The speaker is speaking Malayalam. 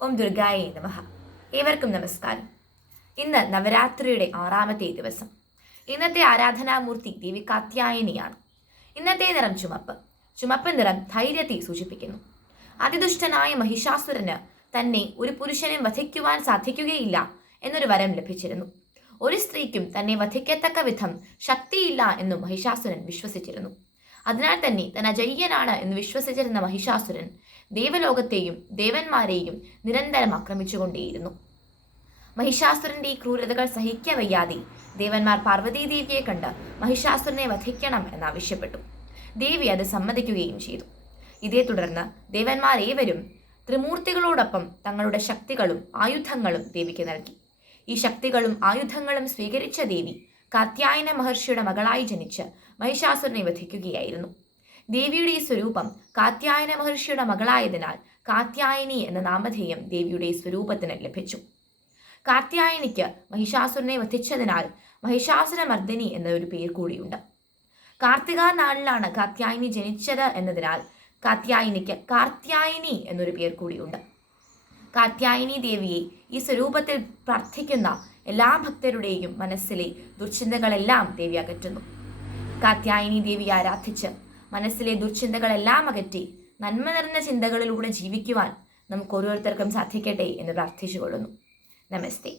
ഓം ദുർഗായേ നമഃ. ഏവർക്കും നമസ്കാരം. ഇന്ന് നവരാത്രിയുടെ 6ാമത്തെ ദിവസം. ഇന്നത്തെ ആരാധനാമൂർത്തി ദേവി കാത്യായനിയാണ്. ഇന്നത്തെ നിറം ചുമപ്പ്. ചുമപ്പ് നിറം ധൈര്യത്തെ സൂചിപ്പിക്കുന്നു. അതിദുഷ്ടനായ മഹിഷാസുരന് തന്നെ ഒരു പുരുഷനെ വധിക്കുവാൻ സാധിക്കുകയില്ല എന്നൊരു വരം ലഭിച്ചിരുന്നു. ഒരു സ്ത്രീക്കും തന്നെ വധിക്കത്തക്ക വിധം ശക്തിയില്ല എന്നും മഹിഷാസുരൻ വിശ്വസിച്ചിരുന്നു. അതിനാൽ തന്നെ താൻ അജയ്യനാണ് എന്ന് വിശ്വസിച്ചിരുന്ന മഹിഷാസുരൻ ദേവലോകത്തെയും ദേവന്മാരെയും നിരന്തരം ആക്രമിച്ചുകൊണ്ടേയിരുന്നു. മഹിഷാസുരന്റെ ഈ ക്രൂരതകൾ സഹിക്കവയ്യാതെ ദേവന്മാർ പാർവതീദേവിയെ കണ്ട് മഹിഷാസുരനെ വധിക്കണം എന്നാവശ്യപ്പെട്ടു. ദേവി അത് സമ്മതിക്കുകയും ചെയ്തു. ഇതേ തുടർന്ന് ദേവന്മാരേവരും ത്രിമൂർത്തികളോടൊപ്പം തങ്ങളുടെ ശക്തികളും ആയുധങ്ങളും ദേവിക്ക് നൽകി. ഈ ശക്തികളും ആയുധങ്ങളും സ്വീകരിച്ച ദേവി കാത്യായന മഹർഷിയുടെ മകളായി ജനിച്ച് മഹിഷാസുരനെ വധിക്കുകയായിരുന്നു. ദേവിയുടെ ഈ സ്വരൂപം കാത്യായന മഹർഷിയുടെ മകളായതിനാൽ കാത്യായനി എന്ന നാമധേയം ദേവിയുടെ സ്വരൂപത്തിന് ലഭിച്ചു. കാത്യായനിക്ക് മഹിഷാസുരനെ വധിച്ചതിനാൽ മഹിഷാസുരമർദ്ദിനി എന്നൊരു പേർ കൂടിയുണ്ട്. കാർത്തിക നാളിലാണ് കാത്യായനി ജനിച്ചത് എന്നതിനാൽ കാത്യായനിക്ക് കാർത്യായനി എന്നൊരു പേർ കൂടിയുണ്ട്. കാത്യായനി ദേവിയെ ഈ സ്വരൂപത്തിൽ പ്രാർത്ഥിക്കുന്ന എല്ലാ ഭക്തരുടെയും മനസ്സിലെ ദുർചിന്തകളെല്ലാം ദേവി അകറ്റുന്നു. കാത്യായനി ദേവി ആരാധിച്ച് മനസ്സിലെ ദുർചിന്തകളെല്ലാം അകറ്റി നന്മ നിറഞ്ഞ ചിന്തകളിലൂടെ ജീവിക്കുവാൻ നമുക്ക് ഓരോരുത്തർക്കും സാധിക്കട്ടെ എന്ന് പ്രാർത്ഥിച്ചുകൊള്ളുന്നു. നമസ്തേ.